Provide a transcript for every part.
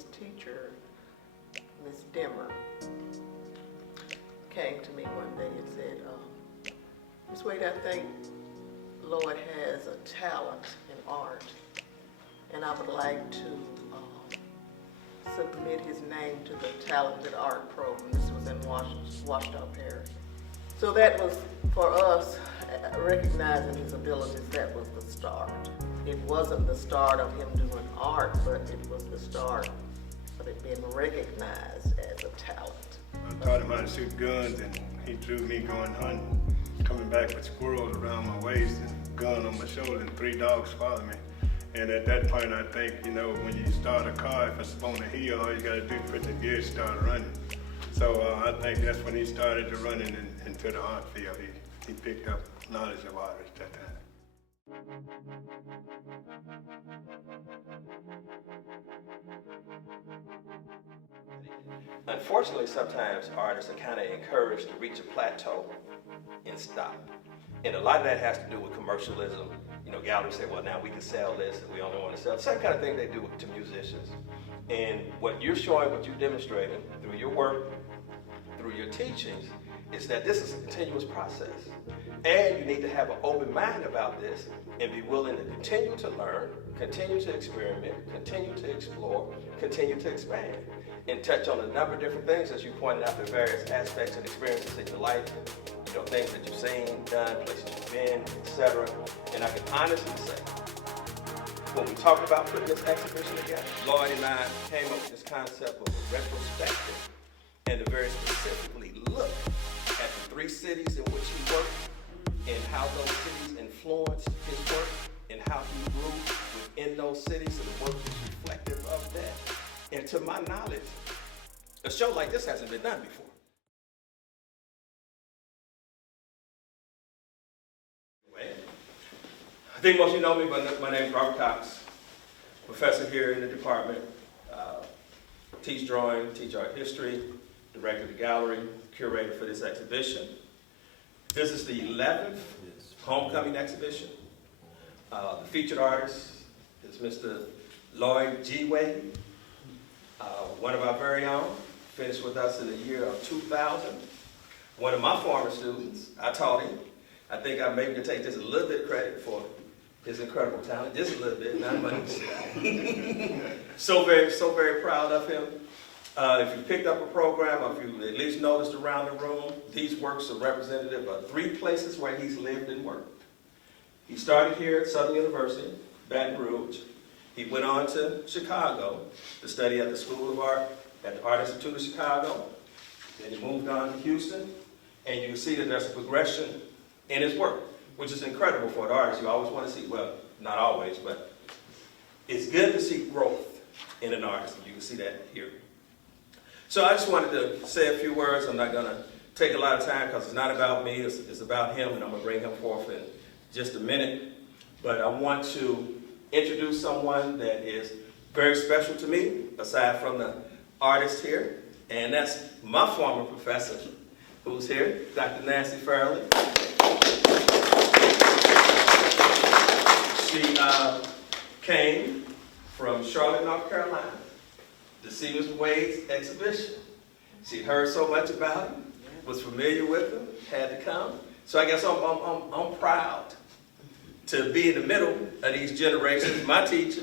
his teacher, Miss Dimmer, came to me one day and said, Miss Wade, I think Lloyd has a talent in art, and I would like to submit his name to the Talented Art Program. This was in Washington Parish. So that was, for us, recognizing his abilities, that was the start. It wasn't the start of him doing art, but it was the start of it being recognized as a talent. I taught him how to shoot guns, and he drew me going hunting, coming back with squirrels around my waist and gun on my shoulder, and 3 dogs following me. And at that point, I think, you know, when you start a car, if it's on a hill, all you got to do is put the gears, start running. So I think that's when he started to running into the art field. He picked up knowledge of art at that time. Unfortunately, sometimes artists are kind of encouraged to reach a plateau and stop. And a lot of that has to do with commercialism. You know, galleries say, well, now we can sell this and we only want to sell. The same kind of thing they do to musicians. And what you're showing, what you're demonstrating through your work, through your teachings, is that this is a continuous process. And you need to have an open mind about this and be willing to continue to learn, continue to experiment, continue to explore, continue to expand, and touch on a number of different things, as you pointed out, the various aspects and experiences in your life, you know, things that you've seen, done, places you've been, etc. And I can honestly say, when we talked about putting this exhibition together, Lloyd and I came up with this concept of a retrospective, and to very specifically look at the 3 cities in which he worked and how those cities influenced his work and how he grew within those cities, and the work is reflective of that. And to my knowledge, a show like this hasn't been done before. I think most of you know me, but my name is Robert Cox, professor here in the department, teach drawing, teach art history, director of the gallery, curator for this exhibition. This is the 11th homecoming exhibition. The featured artist is Mr. Lloyd G. Wade, one of our very own, finished with us in the year of 2000. One of my former students, I taught him. I think I maybe can take just a little bit of credit for his incredible talent, just a little bit, not much. so very proud of him. If you picked up a program, or if you at least noticed around the room, these works are representative of 3 places where he's lived and worked. He started here at Southern University, Baton Rouge. He went on to Chicago to study at the School of Art at the Art Institute of Chicago. Then he moved on to Houston, and you can see that there's a progression in his work, which is incredible for an artist. You always want to see, well, not always, but it's good to see growth in an artist, and you can see that here. So I just wanted to say a few words. I'm not going to take a lot of time because it's not about me, it's about him, and I'm going to bring him forth in just a minute. But I want to introduce someone that is very special to me, aside from the artist here, and that's my former professor, who's here, Dr. Nancy Farrelly. She came from Charlotte, North Carolina, to see Mr. Wade's exhibition. She heard so much about him, was familiar with him, had to come. So I guess I'm proud to be in the middle of these generations, my teacher,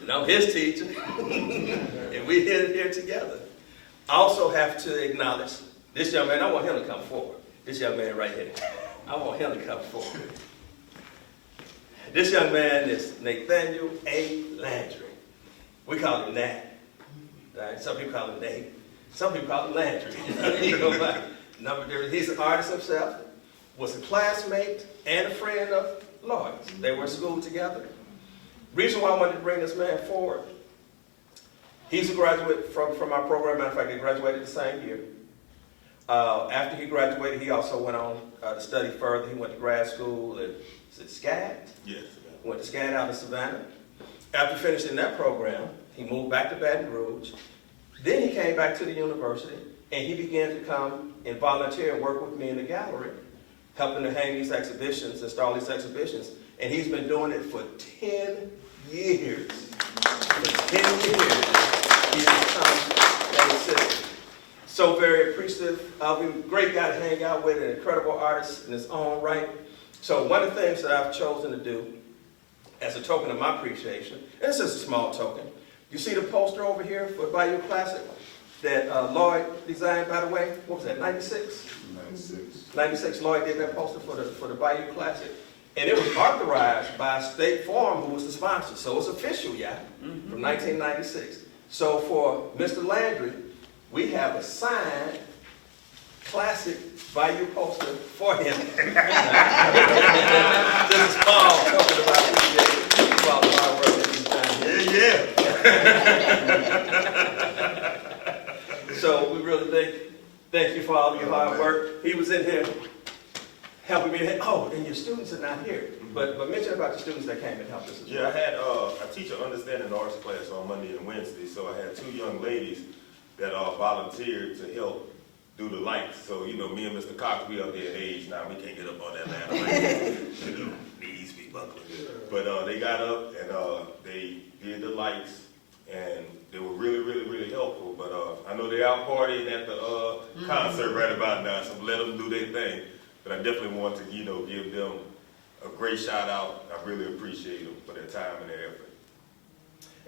and I'm his teacher, and we're here together. I also have to acknowledge this young man. I want him to come forward. This young man right here. I want him to come forward. This young man is Nathaniel A. Landry. We call him Nat. Right? Some people call him Nate. Some people call him Landry. He's an artist himself, was a classmate and a friend of Lloyd's. They were in school together. Reason why I wanted to bring this man forward, he's a graduate from our program. Matter of fact, he graduated the same year. After he graduated, he also went on to study further. He went to grad school at SCAD? Yes. Went to SCAD out of Savannah. After finishing that program, he moved back to Baton Rouge. Then he came back to the university, and he began to come and volunteer and work with me in the gallery, helping to hang these exhibitions, install these exhibitions. And he's been doing it for 10 years. For 10 years. He has come and assisted. So very appreciative. We're a great guy to hang out with, an incredible artist in his own right. So one of the things that I've chosen to do as a token of my appreciation, and it's just a small token, you see the poster over here for Bayou Classic that Lloyd designed, by the way? What was that, 96? 96, Lloyd did that poster for the Bayou Classic. And it was authorized by State Farm, who was the sponsor. So it's official, yeah, from 1996. So for Mr. Landry, we have a signed classic Bayou poster for him. Just a small token of our appreciation for all the hard work that he's done. Yeah. So we really thank you for all of your hard work. He was in here helping me. Oh, and your students are not here. But mention about the students that came and helped us as well. Yeah, I had a teacher understanding the arts class on Monday and Wednesday, so I had 2 young ladies that volunteered to help do the lights. So, you know, me and Mr. Cox, we up there in age now. We can't get up on that ladder like that. You know, knees be buckling. But they got up and they did the lights, and they were really, really, really helpful. But I know they're out partying at the concert right about now, so let them do their thing. But I definitely want to, you know, give them a great shout out. I really appreciate them for their time and their effort.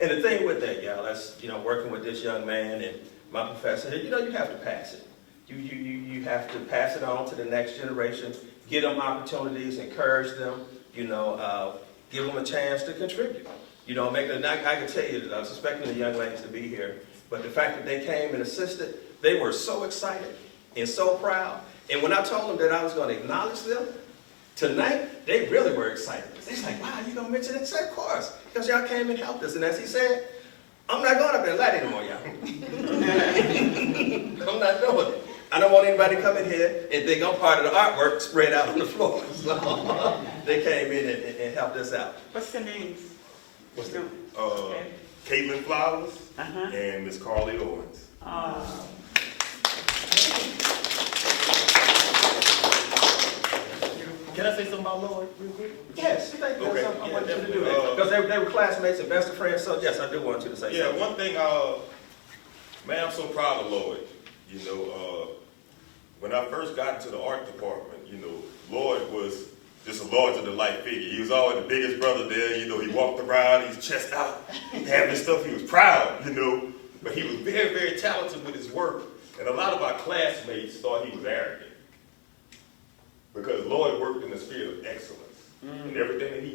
And the thing with that, y'all, that's, you know, working with this young man and my professor, you know, you have to pass it. You have to pass it on to the next generation, give them opportunities, encourage them, you know, give them a chance to contribute. You know, I can tell you that I was expecting the young ladies to be here, but the fact that they came and assisted, they were so excited and so proud. And when I told them that I was going to acknowledge them tonight, they really were excited. They're like, wow, you going to mention it? I said, of course, because y'all came and helped us. And as he said, I'm not going up there and light anymore, y'all. I'm not doing it. I don't want anybody to come in here and think I'm part of the artwork spread out on the floor. So they came in and helped us out. What's the names? What's the Caitlin Flowers and Miss Carly Owens. Can I say something about Lloyd real quick? Yes, thank you. Okay. I want you to do that. Because they were classmates and best of friends, so yes, I do want you to say something. Yeah, one thing, man, I'm so proud of Lloyd. You know, when I first got into the art department, you know, Lloyd was just a larger-than-life figure. He was always the biggest brother there. You know, he walked around, his chest out, having stuff. He was proud, you know, but he was very, very talented with his work. And a lot of our classmates thought he was arrogant because Lloyd worked in the spirit of excellence in everything that he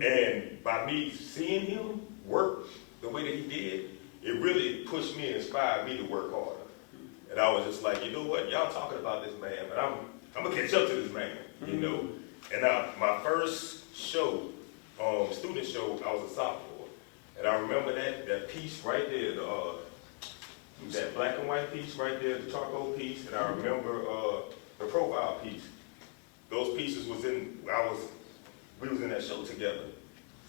did. And by me seeing him work the way that he did, it really pushed me and inspired me to work harder. And I was just like, you know what, y'all talking about this man, but I'm gonna catch up to this man, you know. And my first show, student show, I was a sophomore. And I remember that piece right there, that black and white piece right there, the charcoal piece, and I remember the profile piece. Those pieces we was in that show together.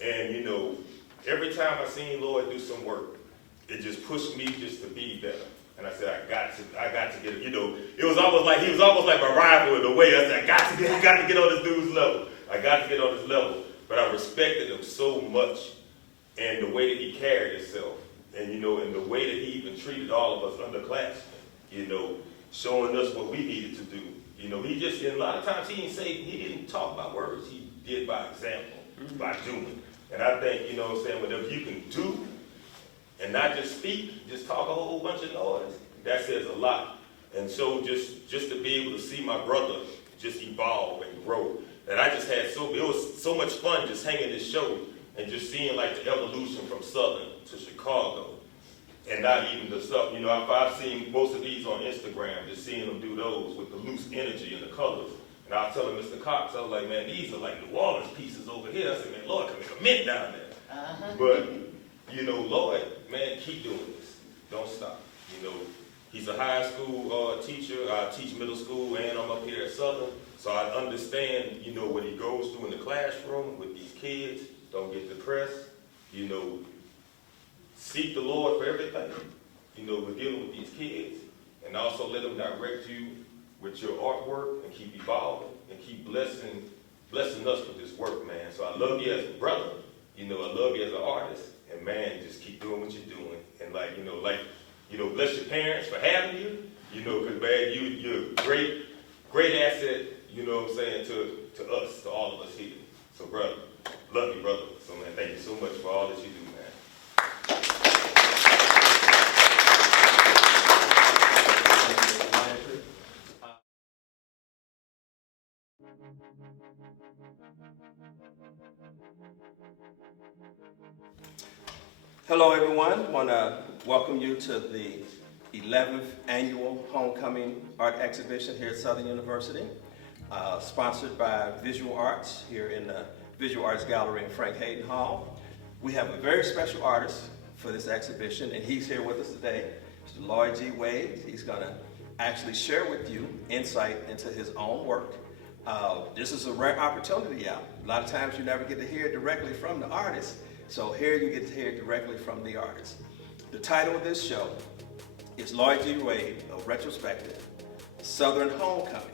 And you know, every time I seen Lloyd do some work, it just pushed me just to be better. And I said, I got to get it. You know, he was almost like my rival in a way. I said, I got to get on this dude's level. I got to get on this level. But I respected him so much, and the way that he carried himself, and you know, and the way that he even treated all of us underclassmen, you know, showing us what we needed to do. You know, he just, and a lot of times he didn't talk by words. He did by example, by doing. And I think, you know what I'm saying, whatever you can do and not just speak, just talk a whole bunch of noise, that says a lot. And so just to be able to see my brother just evolve and grow, and I just had it was so much fun just hanging this show and just seeing like the evolution from Southern to Chicago. And not even the stuff, you know, I've seen most of these on Instagram, just seeing them do those with the loose energy and the colors. And I was telling Mr. Cox, I was like, man, these are like New Orleans pieces over here. I said, man, Lloyd can make a mint down there. But, you know, Lloyd, man, keep doing this. Don't stop. You know, he's a high school teacher. I teach middle school, and I'm up here at Southern. So I understand, you know, what he goes through in the classroom with these kids. Don't get depressed. You know, seek the Lord for everything. You know, we're dealing with these kids. And also let them direct you with your artwork and keep evolving and keep blessing us with this work, man. So I love you as a brother. You know, I love you as an artist. And man, just keep doing what you're doing. And bless your parents for having you, because man, you're a great asset, you know what I'm saying, to us, to all of us here. So brother, love you, brother. So man, thank you so much for all that you do, man. Hello, everyone. I want to welcome you to the 11th annual Homecoming Art Exhibition here at Southern University, sponsored by Visual Arts here in the Visual Arts Gallery in Frank Hayden Hall. We have a very special artist for this exhibition, and he's here with us today, Mr. Lloyd G. Wade. He's going to actually share with you insight into his own work. This is a rare opportunity out. A lot of times you never get to hear directly from the artist. So here you get to hear directly from the artist. The title of this show is Lloyd G. Wade of Retrospective, Southern Homecoming.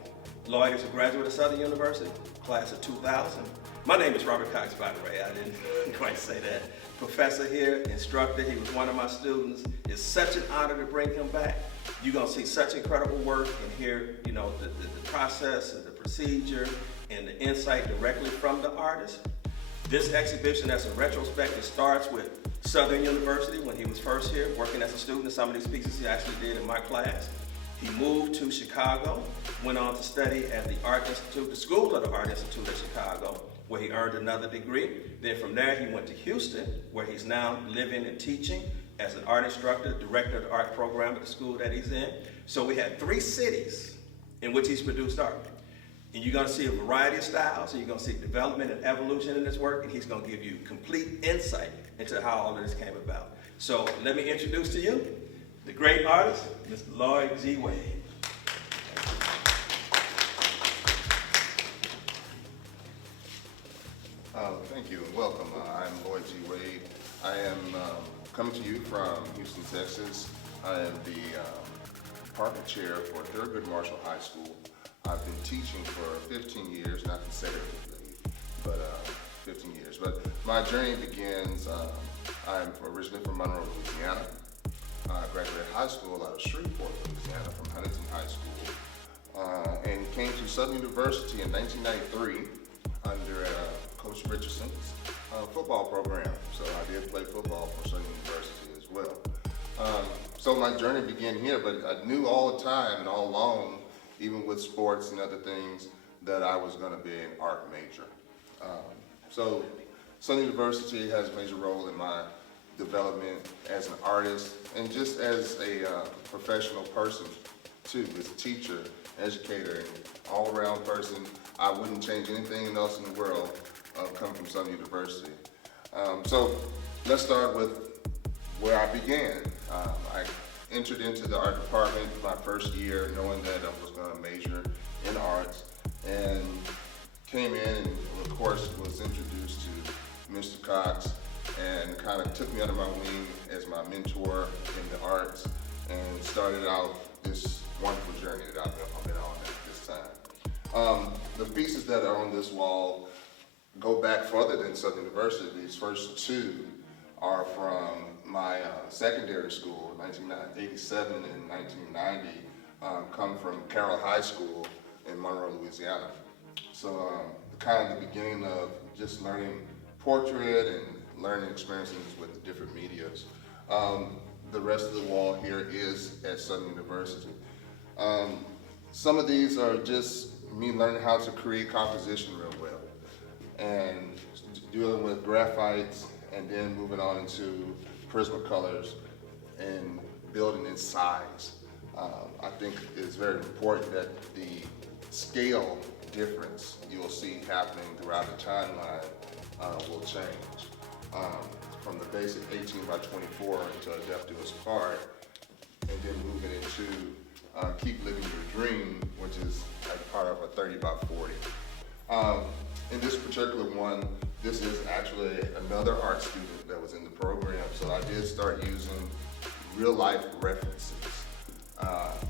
Lloyd is a graduate of Southern University, class of 2000. My name is Robert Cox, by the way. I didn't quite say that. Professor here, instructor. He was one of my students. It's such an honor to bring him back. You're going to see such incredible work and hear, the process and the procedure and the insight directly from the artist. This exhibition, as a retrospective, starts with Southern University when he was first here, working as a student. Some of these pieces he actually did in my class. He moved to Chicago, went on to study at the Art Institute, the School of the Art Institute of Chicago, where he earned another degree. Then from there, he went to Houston, where he's now living and teaching as an art instructor, director of the art program at the school that he's in. So we have 3 cities in which he's produced art. And you're going to see a variety of styles, and you're going to see development and evolution in his work, and he's going to give you complete insight into how all of this came about. So let me introduce to you the great artist, Mr. Lloyd G. Wade. Thank you and welcome. I'm Lloyd G. Wade. I am coming to you from Houston, Texas. I am the department chair for Thurgood Marshall High School. I've been teaching for 15 years, not consecutively, but 15 years. But my journey begins, I'm originally from Baton Rouge, Louisiana. I graduated high school out of Shreveport, Louisiana from Huntington High School, and came to Southern University in 1993 under Coach Richardson's football program. So I did play football for Southern University as well. So my journey began here, but I knew all the time and all along, even with sports and other things, that I was going to be an art major. So Southern University has a major role in my development as an artist and just as a professional person too, as a teacher, educator, and all-around person. I wouldn't change anything else in the world coming from Southern University. So let's start with where I began. I entered into the art department my first year knowing that I was going to major in arts, and came in and of course was introduced to Mr. Cox and kind of took me under my wing as my mentor in the arts and started out this wonderful journey that I've been on at this time. The pieces that are on this wall go back further than Southern University. These first 2 are from my secondary school, 1987 and 1990, come from Carroll High School in Monroe, Louisiana. So kind of the beginning of just learning portrait and learning experiences with the different medias. The rest of the wall here is at Southern University. Some of these are just me learning how to create composition real well and dealing with graphites and then moving on into Prismacolors and building in size. I think it's very important that the scale difference you'll see happening throughout the timeline will change. From the basic 18 by 24 into a depth to its part, and then moving into Keep Living Your Dream, which is like part of a 30 by 40. In this particular one, this is actually another art student that was in the program, so I did start using real life references,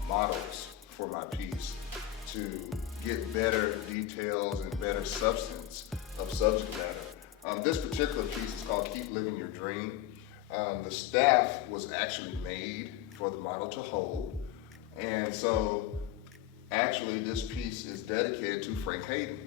models for my piece to get better details and better substance of subject matter. This particular piece is called Keep Living Your Dream. The staff was actually made for the model to hold. And so actually this piece is dedicated to Frank Hayden.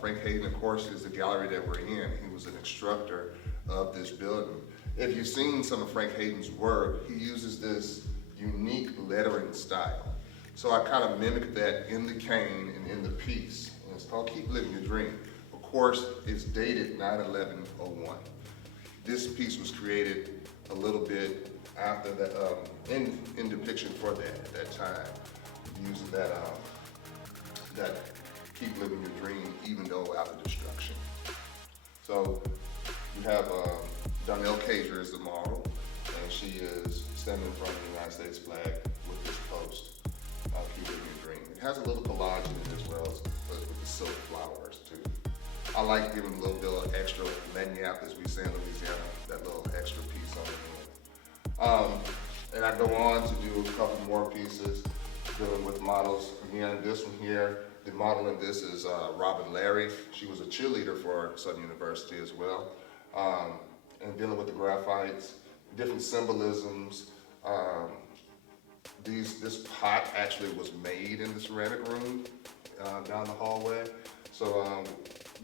Frank Hayden, of course, is the gallery that we're in. He was an instructor of this building. If you've seen some of Frank Hayden's work, he uses this unique lettering style. So I kind of mimicked that in the cane and in the piece. And it's called Keep Living Your Dream. Of course, it's dated 9/11/01. This piece was created a little bit after that, in depiction for that time, using that Keep Living Your Dream, even though after destruction. So you have Donnell Cager as the model, and she is standing in front of the United States flag with this post, Keep Living Your Dream. It has a little collage in it as well as with the silk flowers too. I like giving a little bit of extra lagniappe, as we say in Louisiana, that little extra piece on the end. And I go on to do a couple more pieces dealing with models. Again, this one here, the model in this is Robin Larry. She was a cheerleader for Southern University as well. And dealing with the graphites, different symbolisms. This pot actually was made in the ceramic room down the hallway. So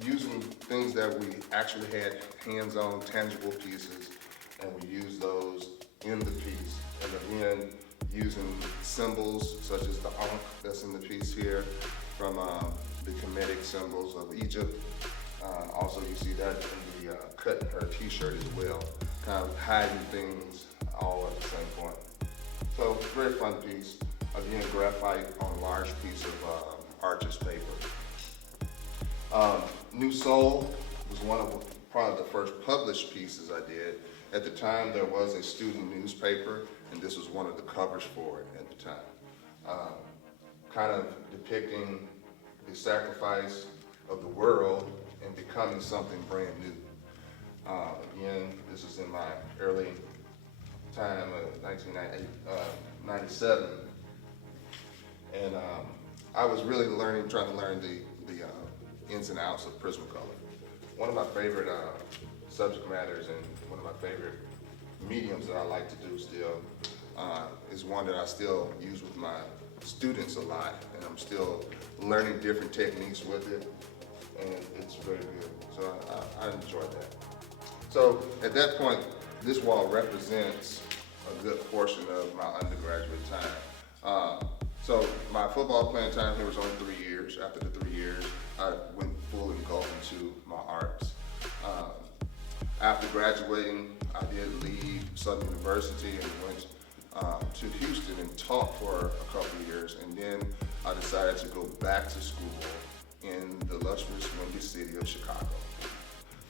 using things that we actually had hands-on, tangible pieces, and we use those in the piece. And again, using symbols such as the Ankh that's in the piece here from the Kemetic symbols of Egypt. Also, you see that in the cut in her t-shirt as well, kind of hiding things all at the same point. So, very fun piece. Again, graphite on a large piece of artist paper. New Soul was one of probably the first published pieces I did. At the time, there was a student newspaper, and this was one of the covers for it at the time. Kind of depicting the sacrifice of the world and becoming something brand new. Again, this is in my early time of 1997, and I was really trying to learn the ins and outs of Prismacolor. One of my favorite subject matters and one of my favorite mediums that I like to do still is one that I still use with my students a lot, and I'm still learning different techniques with it, and it's very good. So I enjoyed that. So at that point, this wall represents a good portion of my undergraduate time. So my football playing time here was only 3 years. After the 3 years, I went full engulfed into my arts. After graduating, I did leave Southern University and went to Houston and taught for a couple of years, and then I decided to go back to school in the lustrous, windy city of Chicago.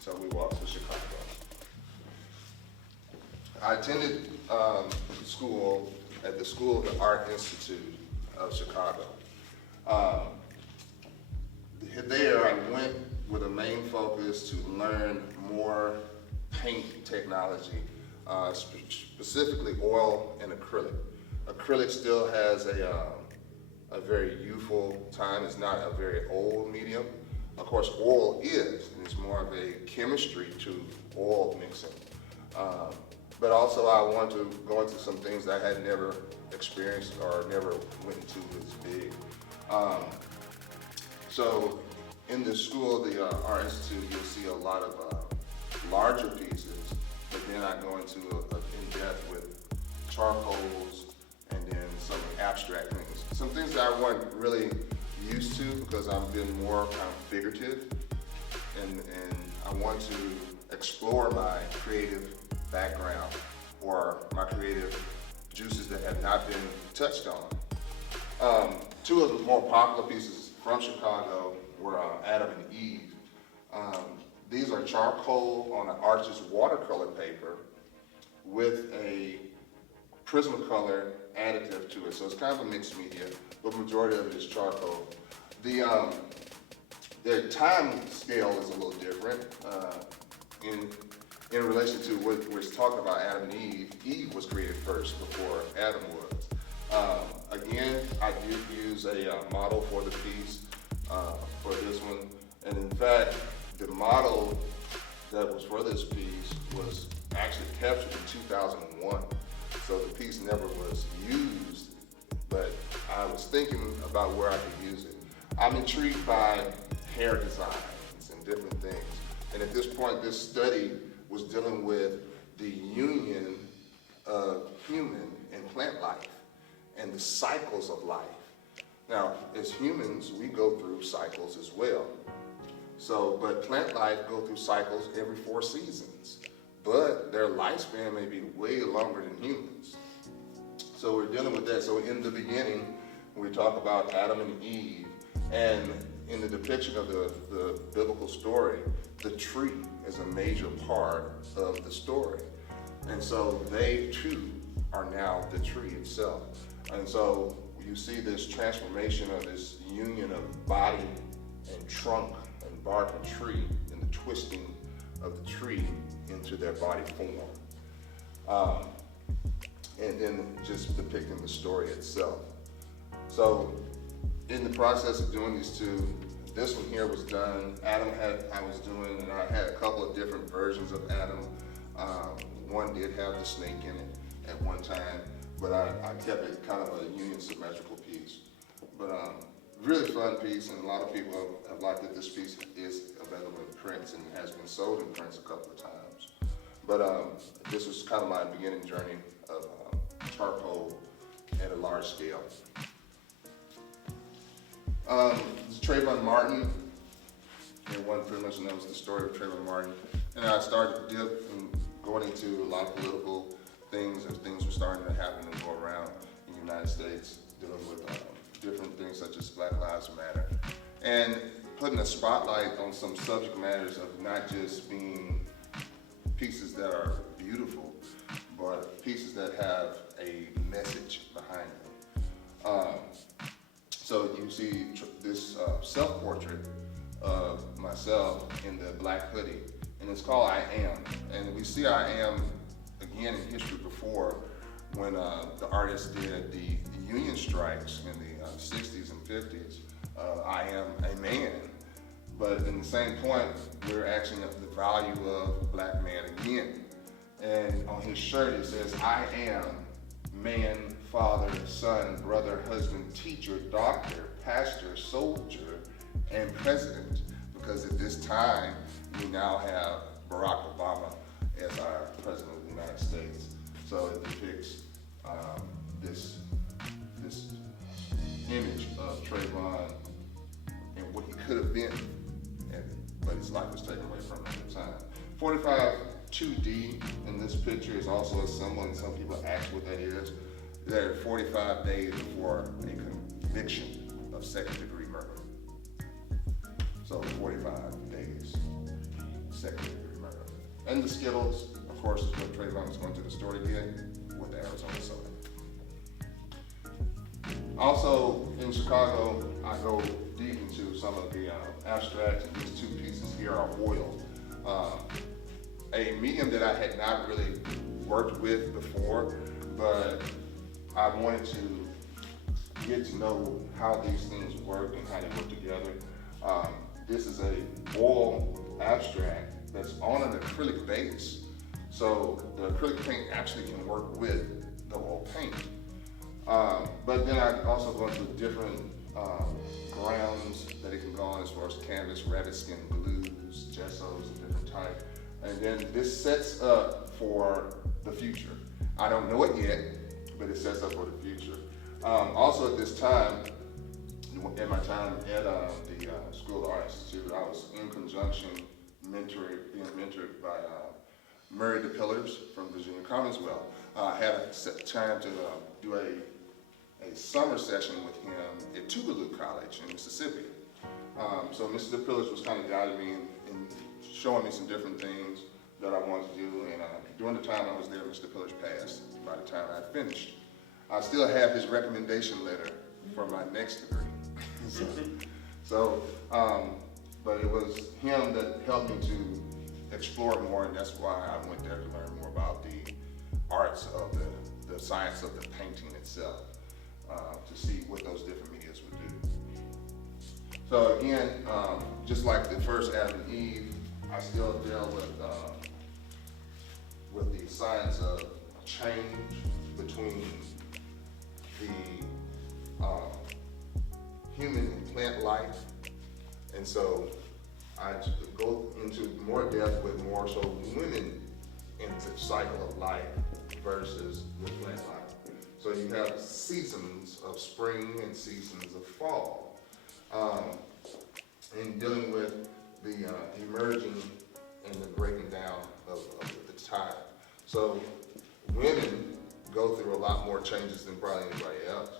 So we walked to Chicago. I attended school at the School of the Art Institute of Chicago. There I went with a main focus to learn more paint technology, specifically oil and acrylic. Acrylic still has a very youthful time. It's not a very old medium. Of course, oil is, and it's more of a chemistry to oil mixing. But also I want to go into some things that I had never experienced or never went into as big. So in the School of the Art Institute, you'll see a lot of larger pieces, but then I go into in-depth with charcoals and then some abstract things. Some things that I wasn't really used to because I've been more kind of figurative, and I want to explore my creative background or my creative juices that have not been touched on. Two of the more popular pieces from Chicago were Adam and Eve. These are charcoal on an artist's watercolor paper with a Prismacolor additive to it. So it's kind of a mixed media, but majority of it is charcoal. The time scale is a little different. In relation to what we're talking about, Adam and Eve, Eve was created first before Adam was. Again, I did use a model for the piece, for this one. And in fact, the model that was for this piece was actually captured in 2001. So the piece never was used, but I was thinking about where I could use it. I'm intrigued by hair designs and different things. And at this point, this study was dealing with the union of human and plant life and the cycles of life. Now, as humans, we go through cycles as well. So, but plant life go through cycles every 4 seasons, but their lifespan may be way longer than humans. So we're dealing with that. So in the beginning, we talk about Adam and Eve, and in the depiction of the biblical story, the tree is a major part of the story. And so they too are now the tree itself. And so you see this transformation of this union of body and trunk and bark and tree, and the twisting of the tree into their body form. And then just depicting the story itself. So in the process of doing these two, this one here was done. I was doing, and I had a couple of different versions of Adam. One did have the snake in it at one time, but I kept it kind of a union symmetrical piece. But really fun piece, and a lot of people have liked that this piece is available in prints and has been sold in prints a couple of times. But this was kind of my beginning journey of charcoal at a large scale. Trayvon Martin, and one pretty much knows the story of Trayvon Martin. And I started to dip and going into a lot of political things as things were starting to happen and go around in the United States, dealing with different things such as Black Lives Matter. And putting a spotlight on some subject matters of not just being pieces that are beautiful, but pieces that have a message behind them. So you see this self-portrait of myself in the black hoodie, and it's called I Am. And we see I Am again in history before, when the artist did the union strikes in the 60s and 50s. I am a man. But in the same point, we're actually at the value of black man again. And on his shirt it says, I am man, father, son, brother, husband, teacher, doctor, pastor, soldier, and president. Because at this time, we now have Barack Obama as our president of the United States. So it depicts this image of Trayvon and what he could have been, but his life was taken away from him at the time. 45 2D in this picture is also a symbol, and some people ask what that is. They're 45 days before a conviction of second-degree murder. So 45 days, second-degree murder. And the Skittles, of course, is what Trayvon was going to the store to get with the Arizona soda. Also, in Chicago, I go deep into some of the abstracts, and these two pieces here are oil. A medium that I had not really worked with before, but I wanted to get to know how these things work and how they work together. This is a oil abstract that's on an acrylic base. So the acrylic paint actually can work with the oil paint. But then I also go into different grounds that it can go on, as far as canvas, rabbit skin blues, gessos of different types. And then this sets up for the future. I don't know it yet, but it sets up for the future. Also at this time, in my time at the School of Art Institute, I was in conjunction, being mentored by Murray DePillars from Virginia Commonwealth. I had a time to do a summer session with him at Tougaloo College in Mississippi. So Mr. DePillars was kind of guiding me in showing me some different things that I wanted to do, and during the time I was there, Mr. DePillars passed. By the time I finished, I still have his recommendation letter for my next degree. But it was him that helped me to explore more, and that's why I went there to learn more about the arts of the science of the painting itself, to see what those different medias would do. So again, just like the first Adam and Eve, I still deal with with the science of change between the human and plant life. And so I go into more depth with more so women in the cycle of life versus the plant life. So you have seasons of spring and seasons of fall. In dealing with the emerging and the breaking down of the tide. So women go through a lot more changes than probably anybody else.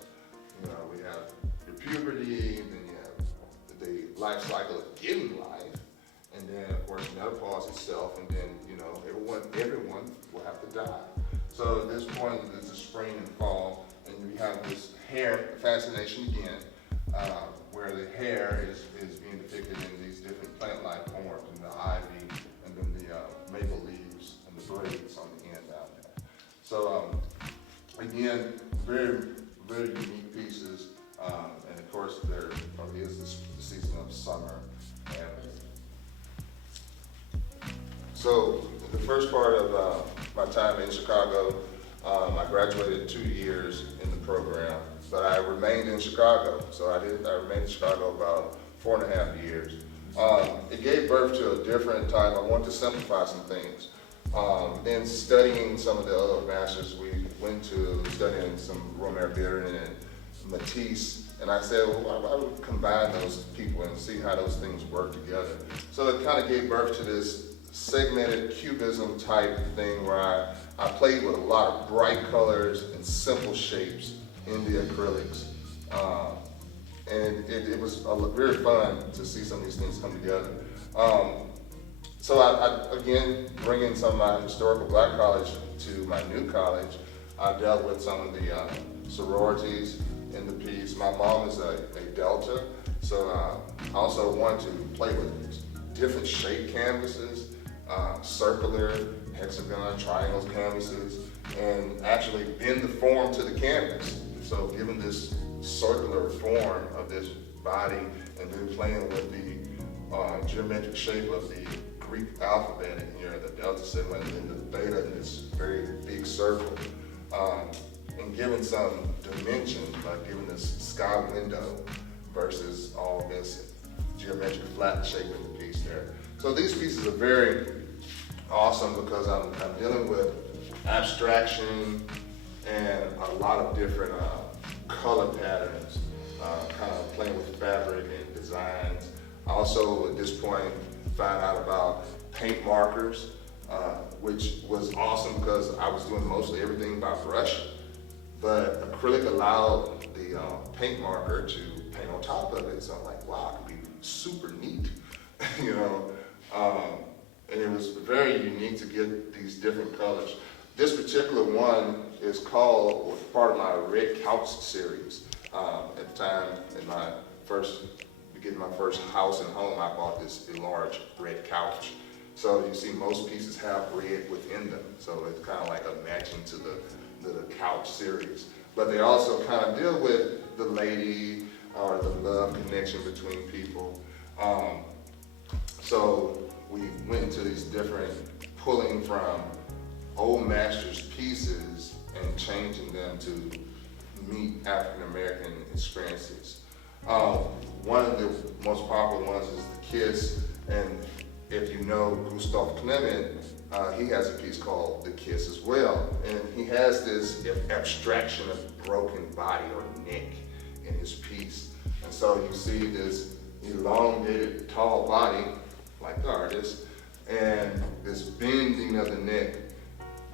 You know, we have your puberty, then you have the life cycle of giving life, and then of course menopause itself, and then you know everyone will have to die. So at this point, it's the spring and fall, and we have this hair fascination again, where the hair is being depicted in these different plant life forms, and the ivy, and then the maple leaves, and the braids on the end down there. So again, very, very unique pieces, and of course there is the season of summer. And so the first part of my time in Chicago, I graduated 2 years in the program, but I remained in Chicago. So I remained in Chicago about 4.5 years. It gave birth to a different type. I wanted to simplify some things. Then studying some of the other masters, we went to studying some Romare Bearden and Matisse, and I said, well, I would combine those people and see how those things work together. So it kind of gave birth to this segmented cubism type thing where I played with a lot of bright colors and simple shapes in the acrylics. And it was very fun to see some of these things come together. So I again, bringing some of my historical black college to my new college, I dealt with some of the sororities in the piece. My mom is a Delta, so I also wanted to play with different shape canvases, circular, hexagon, triangles canvases, and actually bend the form to the canvas. So given this circular form of this body, and then playing with the geometric shape of the Greek alphabet in here, the delta sigma and the beta in this very big circle, and giving some dimension, like giving this sky window versus all this geometric flat shape of the piece there. So these pieces are very awesome because I'm dealing with abstraction and a lot of different color patterns, kind of playing with fabric and designs. Also at this point found out about paint markers, which was awesome because I was doing mostly everything by brush, but acrylic allowed the paint marker to paint on top of it. So I'm like, wow, it could be super neat, you know. And it was very unique to get these different colors. This particular one is called, was part of my Red Couch series. At the time, in my getting my first house and home, I bought this large red couch. So you see most pieces have red within them. So it's kind of like a matching to the couch series. But they also kind of deal with the lady or the love connection between people. So we went into these different, pulling from old masters' pieces and changing them to meet African American experiences. One of the most popular ones is The Kiss, and if you know Gustav Klimt, he has a piece called The Kiss as well, and he has this abstraction of broken body or neck in his piece. And so you see this elongated, tall body, like the artist, and this bending of the neck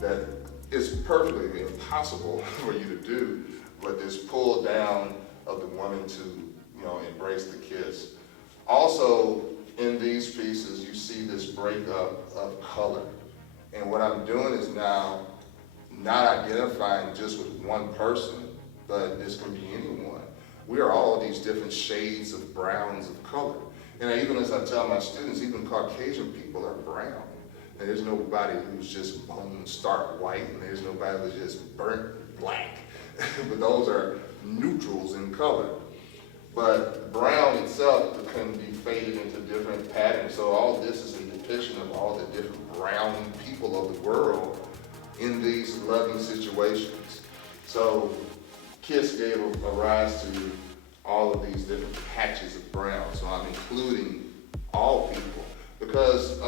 that is perfectly impossible for you to do, but this pull down of the woman to, you know, embrace the kiss. Also, in these pieces, you see this breakup of color. And what I'm doing is now not identifying just with one person, but this can be anyone. We are all these different shades of browns of color. And even as I tell my students, even Caucasian people are brown. And there's nobody who's just bone stark white, and there's nobody who's just burnt black. But those are neutrals in color. But brown itself can be faded into different patterns. So all this is a depiction of all the different brown people of the world in these loving situations. So KISS gave a rise to all of these different patches of brown. So I'm including all people because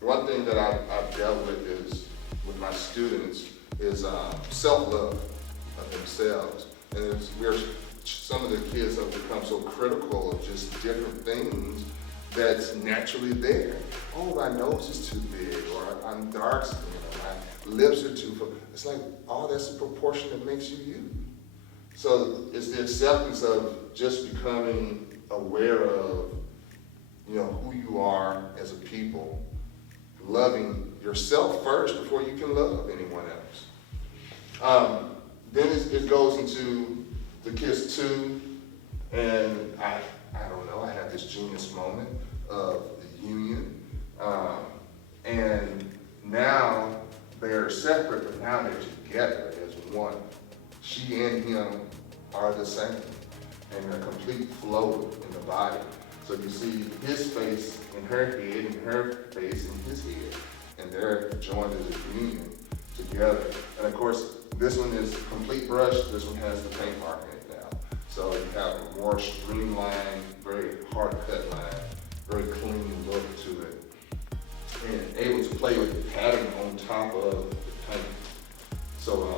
one thing that I've dealt with is with my students is self-love of themselves. And some of the kids have become so critical of just different things that's naturally there. Oh, my nose is too big, or I'm dark skinned, or my lips are too full. It's like, oh, that's the proportion that makes you you. So it's the acceptance of just becoming aware of, who you are as a people, loving yourself first before you can love anyone else. Then it goes into the KISS 2, and I don't know, I had this genius moment of the union, and now they're separate, but now they're together as one. She and him are the same, and they're complete flow in the body. So you see his face in her head, and her face in his head, and they're joined as a union together. And of course, this one is complete brush, this one has the paint mark in it now. So you have a more streamlined, very hard-cut line, very clean look to it, and able to play with the pattern on top of the paint. So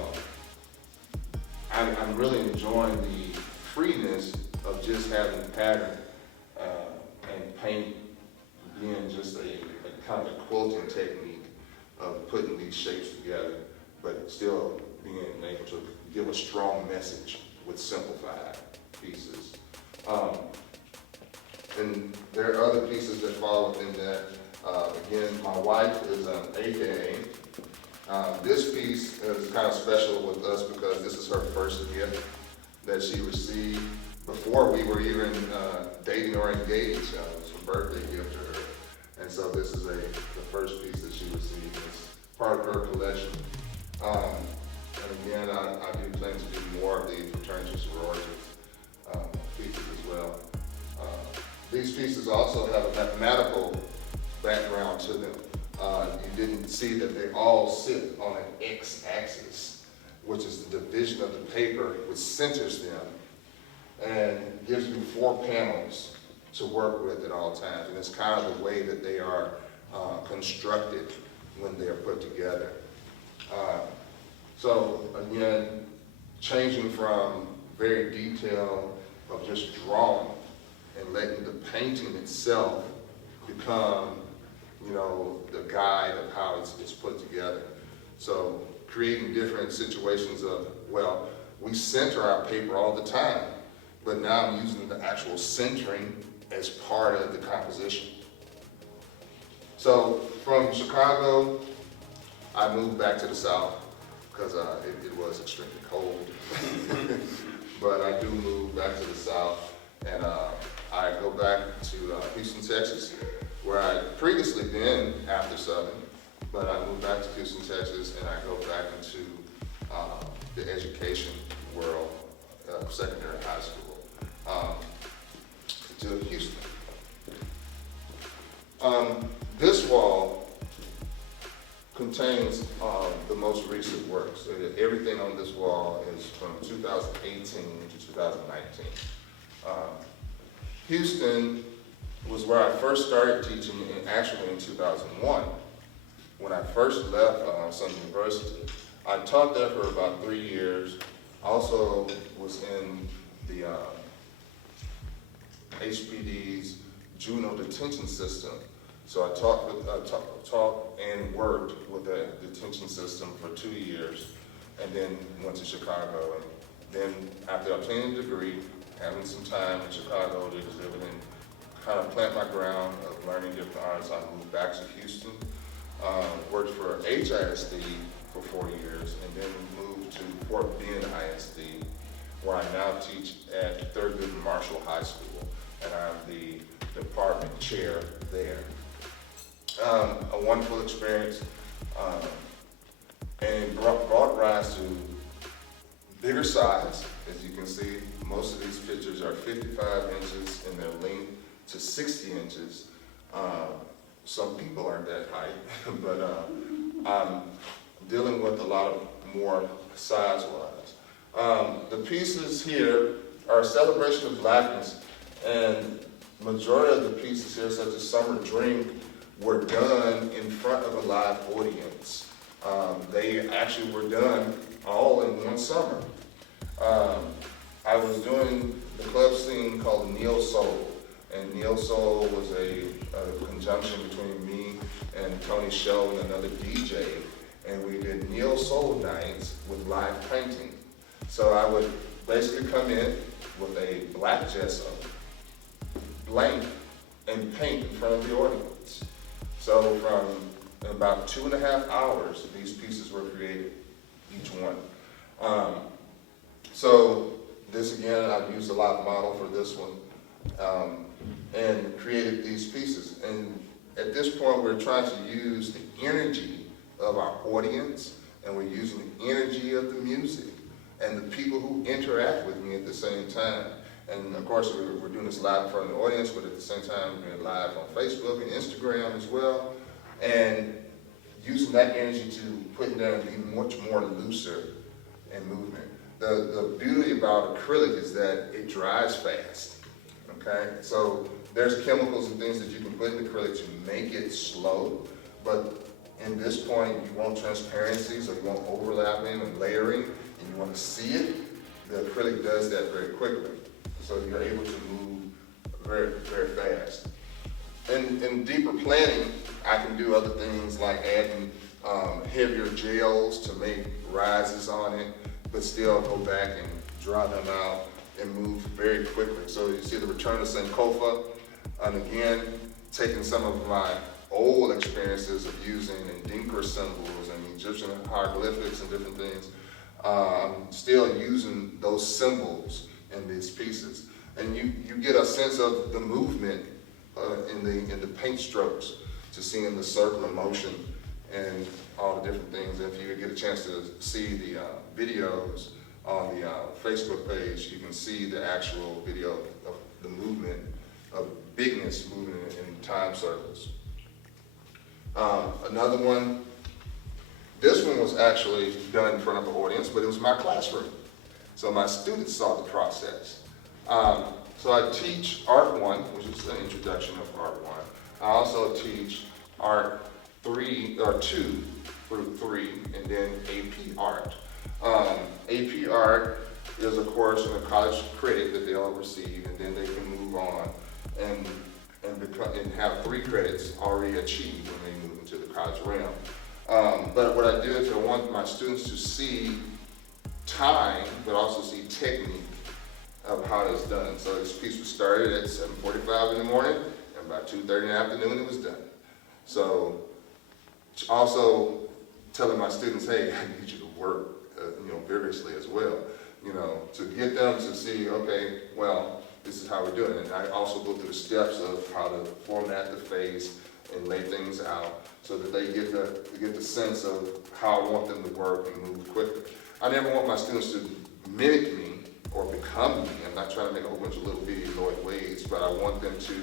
I'm really enjoying the freeness of just having the pattern and paint being just a kind of a quilting technique of putting these shapes together, but still being able to give a strong message with simplified pieces. And there are other pieces that fall within that. Again, my wife is an AKA. This piece is kind of special with us because this is her first gift that she received before we were even dating or engaged. It was a birthday gift to her. And so this is the first piece that she received. It's part of her collection. And again, I do plan to do more of the fraternity sororities pieces as well. These pieces also have a mathematical background to them. You didn't see that they all sit on an x-axis, which is the division of the paper, which centers them and gives you 4 panels to work with at all times. And it's kind of the way that they are constructed when they are put together. So again, changing from very detailed of just drawing and letting the painting itself become, the guide of how it's put together. So creating different situations of, well, we center our paper all the time, but now I'm using the actual centering as part of the composition. So from Chicago, I moved back to the South because it was extremely cold. But I do move back to the South, and I go back to Houston, Texas, where I'd previously been after Southern, but I moved back to Houston, Texas, and I go back into the education world of secondary high school, to Houston. This wall contains the most recent works. Everything on this wall is from 2018 to 2019. Houston was where I first started teaching, actually in 2001. When I first left Southern University, I taught there for about 3 years. Also was in the HPD's juvenile detention system. So I taught and worked with the detention system for 2 years, and then went to Chicago. And then after obtaining a degree, having some time in Chicago to exhibit and kind of plant my ground of learning different arts, I moved back to Houston, worked for HISD for 4 years, and then moved to Fort Bend ISD, where I now teach at Thurgood Marshall High School, and I'm the department chair there. A wonderful experience, and brought rise to bigger size. As you can see, most of these pictures are 55 inches in their length to 60 inches. Some people aren't that height, but I'm dealing with a lot of more size-wise. The pieces here are a celebration of Blackness, and majority of the pieces here, such as Summer Drink, were done in front of a live audience. They actually were done all in one summer. I was doing the club scene called Neo Soul, and Neo Soul was a conjunction between me and Tony Show and another DJ, and we did Neo Soul nights with live painting. So I would basically come in with a black gesso, blank, and paint in front of the audience. So from about 2.5 hours, these pieces were created, each one. So this again, I've used a live model for this one, and created these pieces. And at this point, we're trying to use the energy of our audience, and we're using the energy of the music and the people who interact with me at the same time. And of course, we're doing this live in front of the audience, but at the same time, we're doing it live on Facebook and Instagram as well. And using that energy to put it down and be much more looser in movement. The beauty about acrylic is that it dries fast, okay? So there's chemicals and things that you can put in acrylic to make it slow, but in this point, you want transparency, so you want overlapping and layering, and you want to see it. The acrylic does that very quickly. So you're able to move very, very fast. In deeper planning, I can do other things like adding heavier gels to make rises on it, but still go back and draw them out and move very quickly. So you see the return of Sankofa, and again, taking some of my old experiences of using Dinka symbols and Egyptian hieroglyphics and different things, still using those symbols in these pieces. And you get a sense of the movement in the paint strokes, to seeing the circular motion and all the different things. If you get a chance to see the videos on the Facebook page, you can see the actual video of the movement of bigness moving in time circles. Another one, this one was actually done in front of an audience, but it was my classroom. So my students saw the process. So I teach Art 1, which is the introduction of Art 1. I also teach Art 2 through 3, and then AP Art. AP Art is, of course, a college credit that they all receive, and then they can move on and have 3 credits already achieved when they move into the college realm. But what I do is I want my students to see time, but also see technique of how it's done. So this piece was started at 7:45 in the morning, and by 2:30 in the afternoon it was done. So also telling my students, hey, I need you to work vigorously as well, to get them to see, okay, well, this is how we're doing it. And I also go through the steps of how to format the face and lay things out so that they get the sense of how I want them to work and move quickly. I never want my students to mimic me or become me. I'm not trying to make a whole bunch of little bitty Lloyd ways, but I want them to,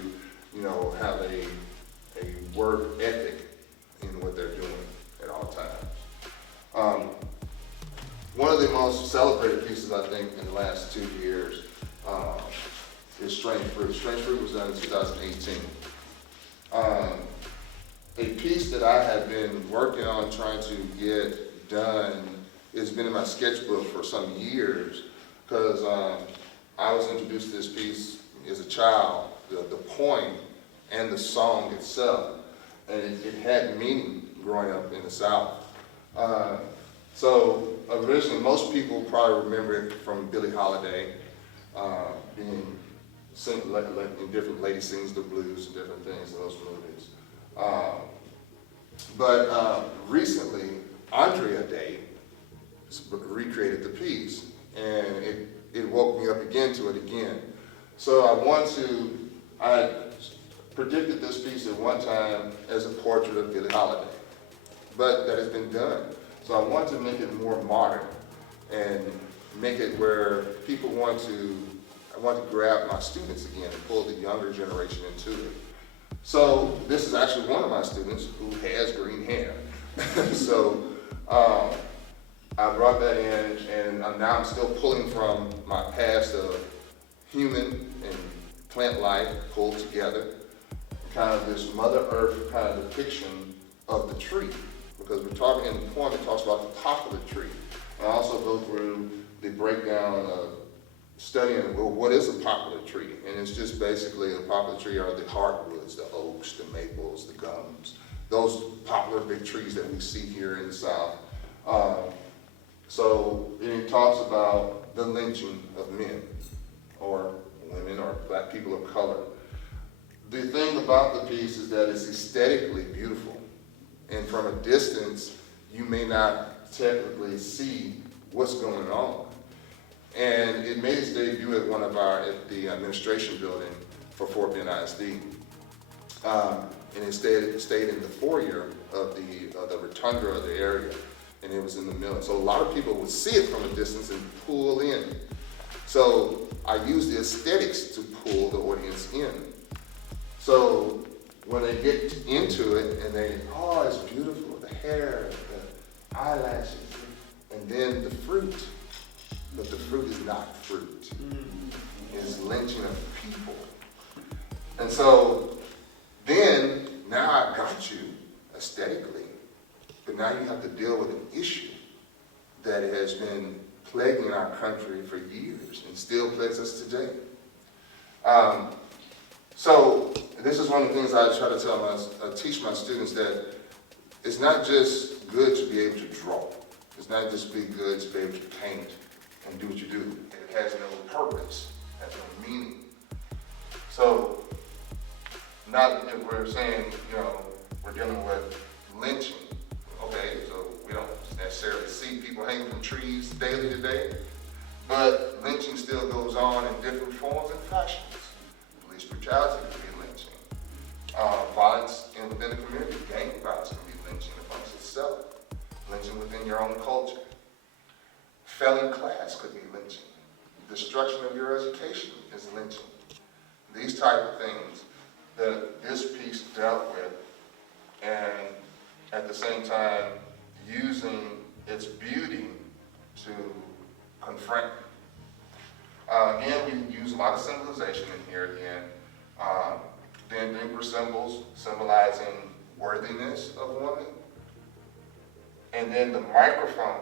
have a work ethic in what they're doing at all times. One of the most celebrated pieces, I think, in the last 2 years is Strange Fruit. Strange Fruit was done in 2018. A piece that I have been working on trying to get done has been in my sketchbook for some years, because I was introduced to this piece as a child, the poem and the song itself, and it had meaning growing up in the South. So originally, most people probably remember it from Billie Holiday, being in different Lady Sings the Blues and different things in those movies. But recently, Andrea Day recreated the piece, and it woke me up again to it again. So I predicted this piece at one time as a portrait of Billie Holiday, but that has been done. So I want to make it more modern and make it where people I want to grab my students again and pull the younger generation into it. So this is actually one of my students who has green hair. So I brought that in, and now I'm still pulling from my past of human and plant life pulled together, kind of this Mother Earth kind of depiction of the tree, because we're talking in the poem, it talks about the poplar tree. I also go through the breakdown of studying, well, what is a poplar tree? And it's just basically a poplar tree are the hardwoods, the oaks, the maples, the gums, those popular big trees that we see here in the South. So it talks about the lynching of men or women or black people of color. The thing about the piece is that it's aesthetically beautiful. And from a distance, you may not technically see what's going on. And it made its debut at at the administration building for Fort Bend ISD. And it stayed in the foyer of the rotunda of the area, and it was in the middle. So a lot of people would see it from a distance and pull in. So I used the aesthetics to pull the audience in. So when they get into it and they, oh, it's beautiful, the hair, the eyelashes, and then the fruit. But the fruit is not fruit. It's lynching of people. And so then, now I've got you aesthetically, but now you have to deal with an issue that has been plaguing our country for years and still plagues us today. So this is one of the things I try to teach my students, that it's not just good to be able to draw. It's not just be good to be able to paint and do what you do. It has no purpose, has no meaning. So, not if we're saying, we're dealing with lynching, okay, so we don't necessarily see people hanging from trees daily today, but lynching still goes on in different forms and fashions. Police brutality can be lynching. Violence within the community, gang violence can be lynching amongst itself. Lynching within your own culture. Failing class could be lynching. Destruction of your education is lynching. These type of things that this piece dealt with, and at the same time using its beauty to confront. Again, we use a lot of symbolization in here again. The enigma symbols symbolizing worthiness of a woman. And then the microphone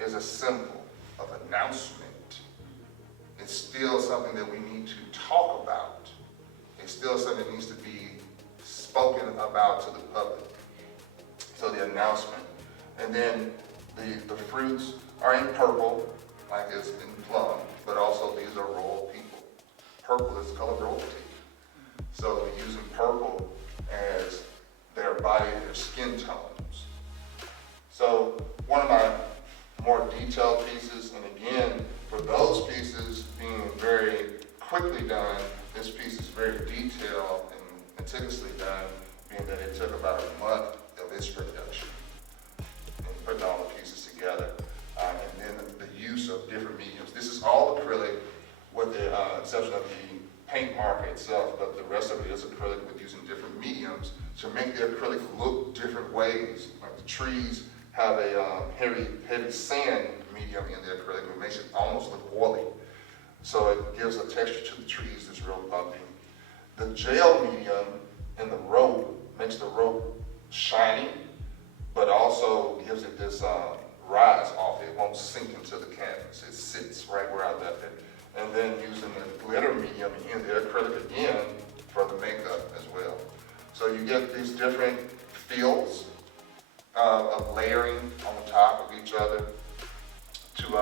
is a symbol of announcement. It's still something that we need to talk about. It's still something that needs to be spoken about to the public. So the announcement. And then the fruits are in purple, like it's in plum, but also these are royal people. Purple is the color of royalty. So we're using purple as their body, their skin tones. So one of my more detailed pieces, and again, for those pieces being very quickly done, this piece is very detailed and meticulously done, being that it took about a month of its production and putting all the pieces together. And then the use of different mediums. This is all acrylic with the exception of the paint marker itself, but the rest of it is acrylic with using different mediums to make the acrylic look different ways. Like the trees have a heavy sand medium in the acrylic, which makes it almost look oily. So it gives a texture to the trees that's real bumpy. The gel medium in the rope makes the rope shiny, but also gives it this rise off. It won't sink into the canvas. It sits right where I left it. And then using the glitter medium in the acrylic again for the makeup as well. So you get these different feels of layering on the top of each other to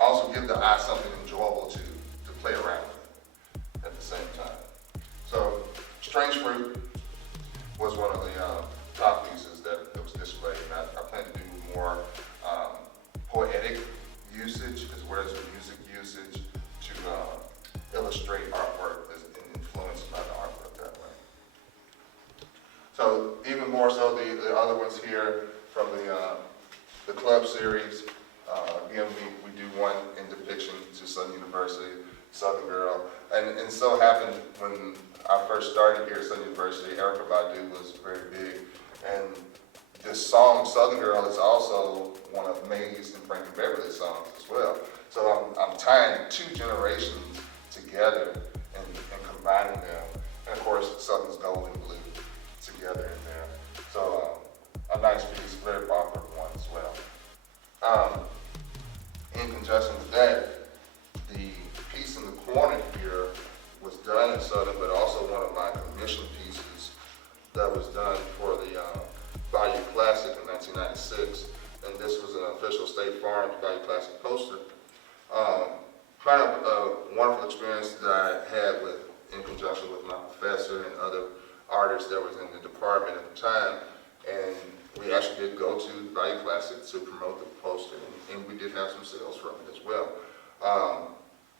also give the eye something enjoyable to play around with at the same time. So Strange Fruit was one of the top pieces that was displayed. And I plan to do more poetic usage as well as the music usage to illustrate artwork and influenced by the artwork that way. So even more so, the other ones here from the club series. Again, we do one in depiction to Southern University, Southern Girl. And so happened when I first started here at Southern University, Erykah Badu was very big. And this song, Southern Girl, is also one of Mays and Frankie Beverly's songs as well. So I'm tying two generations together and combining them. And of course, Southern's Gold and Blue together in there. So a nice piece, very popular one as well. In conjunction with that, the piece in the corner here was done in Southern, but also one of my commission pieces that was done for the Value Classic in 1996. And this was an official State Farm Value Classic poster. Kind of a wonderful experience that I had in conjunction with my professor and other artists that was in the department at the time. And we actually did go to Value Classic to promote the poster, and we did have some sales from it as well.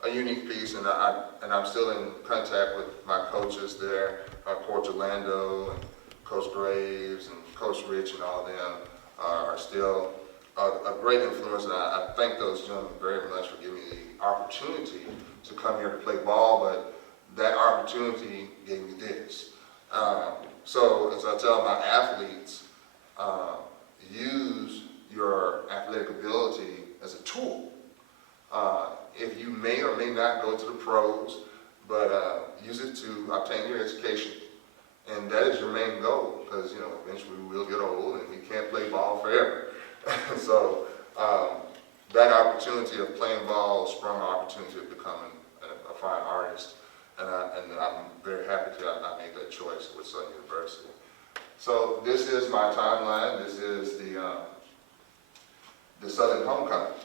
A unique piece, and I'm still in contact with my coaches there, Coach Orlando and Coach Graves and Coach Rich, and all of them are still a great influence, and I thank those gentlemen very much for giving me the opportunity to come here to play ball, but that opportunity gave me this. So as I tell my athletes, use your athletic ability as a tool. If you may or may not go to the pros, but use it to obtain your education. And that is your main goal, because eventually we will get old and we can't play ball forever. So that opportunity of playing ball sprung an opportunity of becoming a fine artist. And I'm very happy that I made that choice with Southern University. So this is my timeline. This is the Southern Homecoming.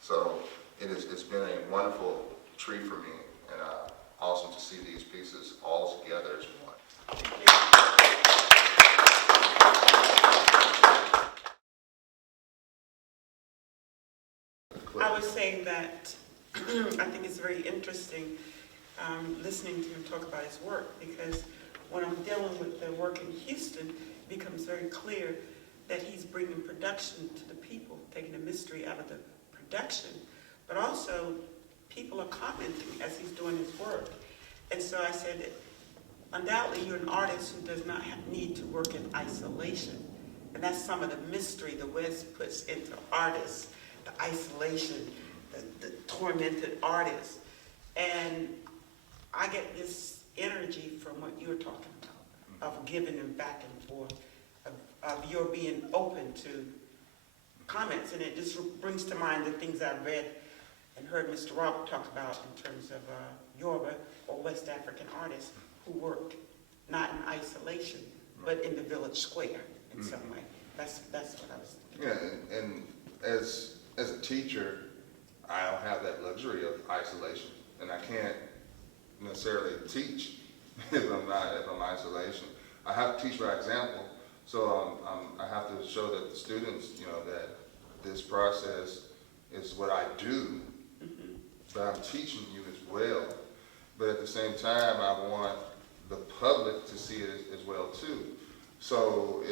So it's been a wonderful treat for me, and awesome to see these pieces all together as one. I was saying that I think it's very interesting listening to him talk about his work, because when I'm dealing with the work in Houston, it becomes very clear that he's bringing production to the people, taking the mystery out of the production, but also people are commenting as he's doing his work. And so I said, undoubtedly you're an artist who does not need to work in isolation. And that's some of the mystery the West puts into artists, the isolation, the tormented artist. And I get this energy from what you're talking about, of giving and back and forth, of your being open to comments. And it just brings to mind the things I've read and heard Mr. Robert talk about in terms of Yoruba or West African artists who worked not in isolation, but in the village square in some way. That's what I was thinking. Yeah, and as a teacher, I don't have that luxury of isolation, and I can't necessarily teach if I'm in isolation. I have to teach by example, so I have to show that the students, that this process is what I do, but I'm teaching you as well. But at the same time, I want the public to see it as well too. So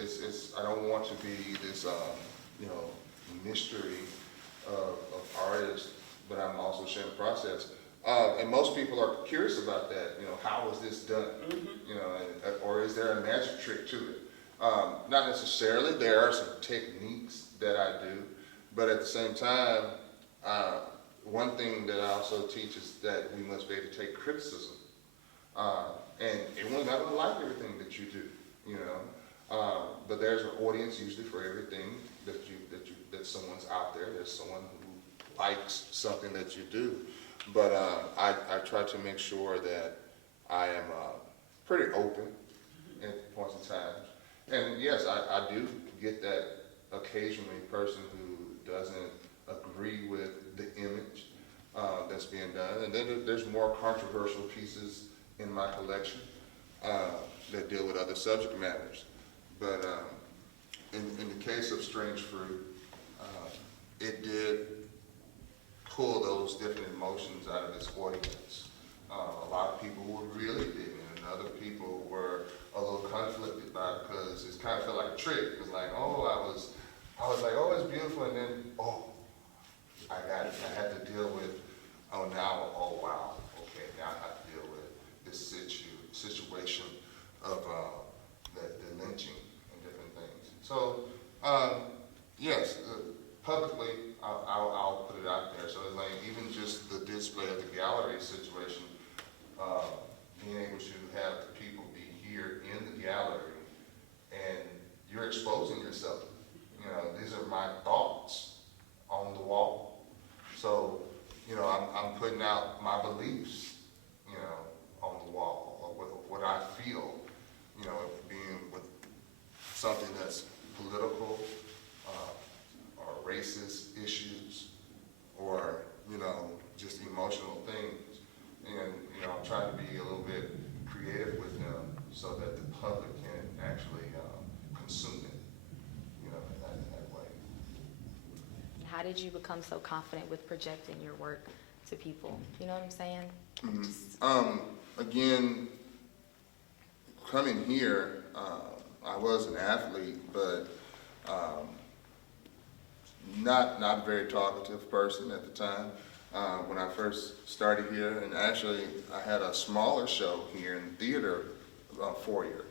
I don't want to be this mystery of artists, but I'm also sharing the process. And most people are curious about that. How was this done? Or is there a magic trick to it? Not necessarily. There are some techniques that I do, but at the same time, one thing that I also teach is that we must be able to take criticism. And everyone's not going to like everything that you do, but there's an audience usually for everything that someone's out there. There's someone who likes something that you do. But I try to make sure that I am pretty open at points in time. And yes, I do get that occasionally person who doesn't agree with the image that's being done. And then there's more controversial pieces in my collection that deal with other subject matters. But in the case of Strange Fruit, it did pull those different emotions out of this audience. A lot of people were really digging it, and other people were a little conflicted by it, because it kind of felt like a trick. It was like, I was like, it's beautiful, and then, I got it. I had to deal with, wow, okay, now I have to deal with this situation of the lynching and different things. So how did you become so confident with projecting your work to people? You know what I'm saying? Again, coming here, I was an athlete, but not a very talkative person at the time. When I first started here, and actually I had a smaller show here in the theater foyer.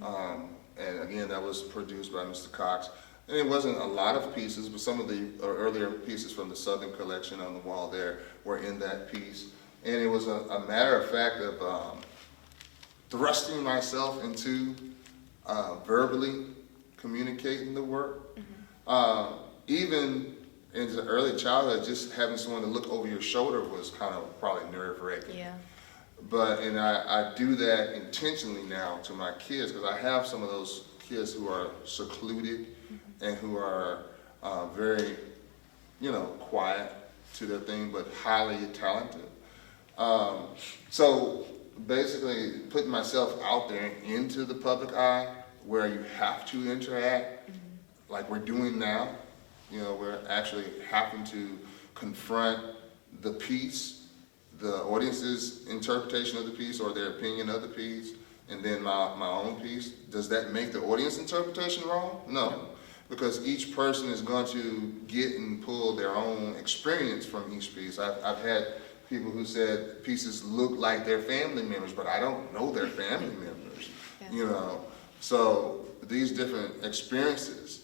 And again, that was produced by Mr. Cox. And it wasn't a lot of pieces, but some of the earlier pieces from the Southern collection on the wall there were in that piece. And it was a matter of fact of thrusting myself into verbally communicating the work. Even in the early childhood, just having someone to look over your shoulder was kind of probably nerve-wracking. Yeah. And I do that intentionally now to my kids, because I have some of those kids who are secluded and who are very, quiet to their thing, but highly talented. So basically putting myself out there into the public eye where you have to interact, like we're doing now. We're actually having to confront the piece, the audience's interpretation of the piece or their opinion of the piece, and then my own piece. Does that make the audience interpretation wrong? No, because each person is going to get and pull their own experience from each piece. I've had people who said pieces look like their family members, but I don't know their family members, So these different experiences.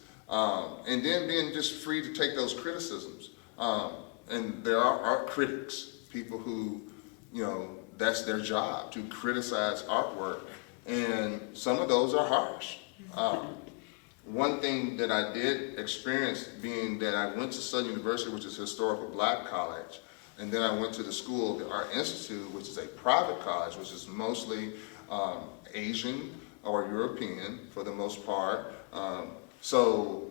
And then being just free to take those criticisms. And there are art critics, people who, that's their job, to criticize artwork. And some of those are harsh. One thing that I did experience being that I went to Southern University, which is a historical black college, and then I went to the school, the Art Institute, which is a private college, which is mostly Asian or European for the most part. So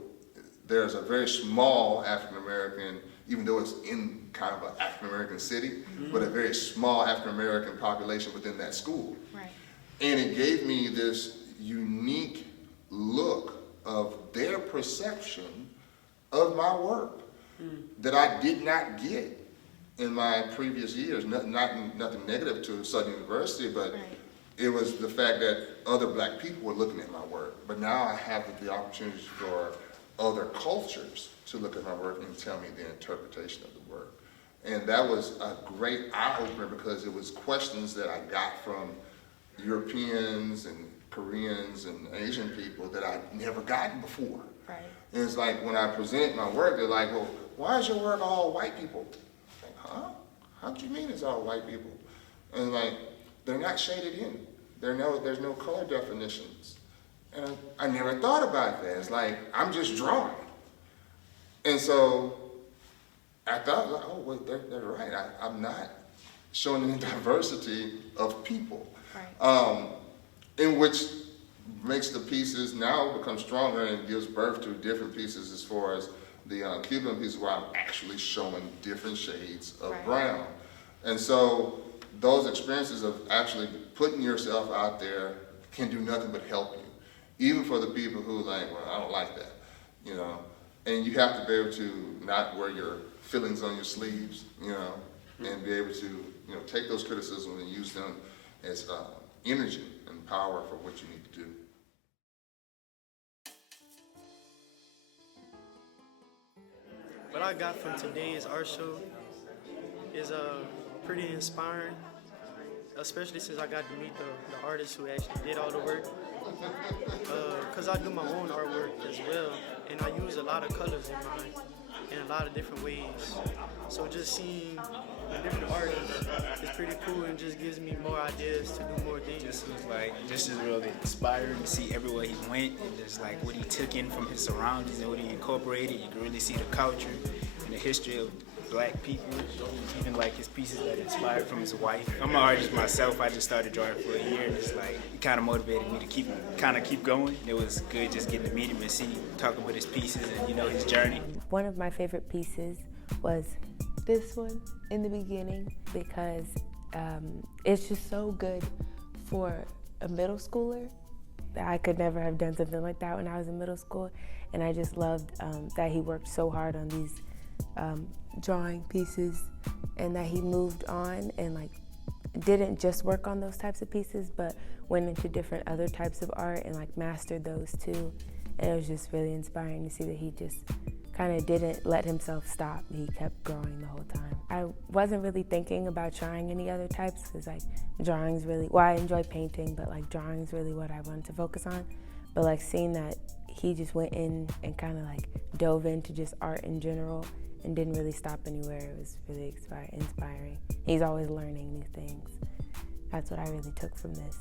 there's a very small African-American, even though it's in kind of an African-American city, but a very small African-American population within that school. Right. And it gave me this unique look of their perception of my work that I did not get in my previous years. Nothing negative to Southern University, but it was the fact that other black people were looking at my work. But now I have the opportunity for other cultures to look at my work and tell me their interpretation of the work. And that was a great eye-opener because it was questions that I got from Europeans and Koreans and Asian people that I'd never gotten before. Right. And it's like when I presented my work, they're like, well, why is your work all white people? I'm like, huh? How do you mean it's all white people? And like, they're not shaded in. There's no color definitions. And I never thought about that. It's like, I'm just drawing. And so I thought, like, oh, wait, they're right. I'm not showing any diversity of people. Right. In which makes the pieces now become stronger and gives birth to different pieces as far as the Cuban piece where I'm actually showing different shades of brown. And so those experiences of actually putting yourself out there can do nothing but help you. Even for the people who like, well, I don't like that, and you have to be able to not wear your feelings on your sleeves, and be able to, take those criticisms and use them as energy and power for what you need to do. What I got from today's art show is pretty inspiring, especially since I got to meet the artists who actually did all the work. Because I do my own artwork as well, and I use a lot of colors in mine in a lot of different ways. So just seeing the different artists is pretty cool and just gives me more ideas to do more things. Just is really inspiring to see everywhere he went and just like what he took in from his surroundings and what he incorporated. You can really see the culture and the history of black people, even like his pieces that inspired from his wife. I'm an artist myself. I just started drawing for a year, and it's like it kind of motivated me to keep going. It was good just getting to meet him and see him talk about his pieces and his journey. One of my favorite pieces was this one in the beginning because it's just so good for a middle schooler. I could never have done something like that when I was in middle school, and I just loved that he worked so hard on drawing pieces, and that he moved on and like didn't just work on those types of pieces, but went into different other types of art and like mastered those too. And it was just really inspiring to see that he just kind of didn't let himself stop. He kept growing the whole time. I wasn't really thinking about trying any other types because like drawing's really, well, I enjoy painting, but like drawing's really what I wanted to focus on. But like seeing that he just went in and kind of like dove into just art in general and didn't really stop anywhere, it was really inspiring. He's always learning new things. That's what I really took from this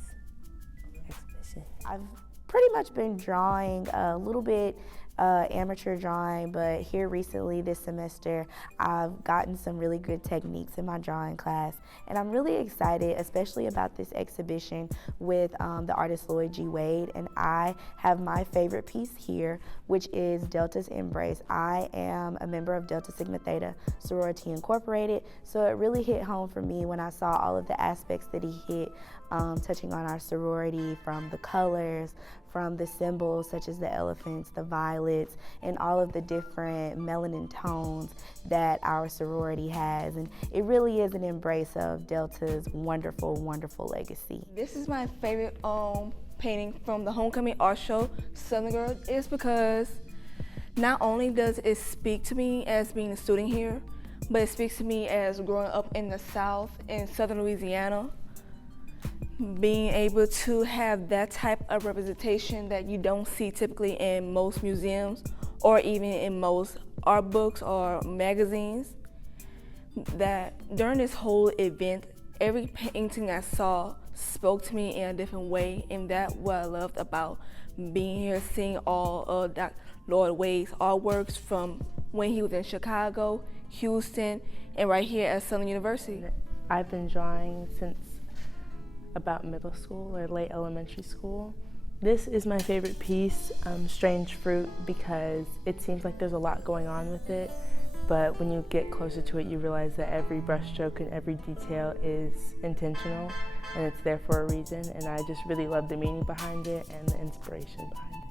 exhibition. I've pretty much been drawing a little bit amateur drawing, but here recently this semester I've gotten some really good techniques in my drawing class, and I'm really excited, especially about this exhibition with the artist Lloyd G. Wade, and I have my favorite piece here, which is Delta's Embrace. I am a member of Delta Sigma Theta Sorority Incorporated, so it really hit home for me when I saw all of the aspects that he hit, touching on our sorority, from the colors, from the symbols such as the elephants, the violets, and all of the different melanin tones that our sorority has. And it really is an embrace of Delta's wonderful, wonderful legacy. This is my favorite painting from the Homecoming Art Show, Southern Girl. It's because not only does it speak to me as being a student here, but it speaks to me as growing up in the South, in Southern Louisiana. Being able to have that type of representation that you don't see typically in most museums or even in most art books or magazines. That during this whole event, every painting I saw spoke to me in a different way, and that's what I loved about being here, seeing all of that Lloyd Wade's artworks from when he was in Chicago, Houston, and right here at Southern University. I've been drawing since about middle school or late elementary school. This is my favorite piece, Strange Fruit, because it seems like there's a lot going on with it, but when you get closer to it, you realize that every brushstroke and every detail is intentional, and it's there for a reason, and I just really love the meaning behind it and the inspiration behind it.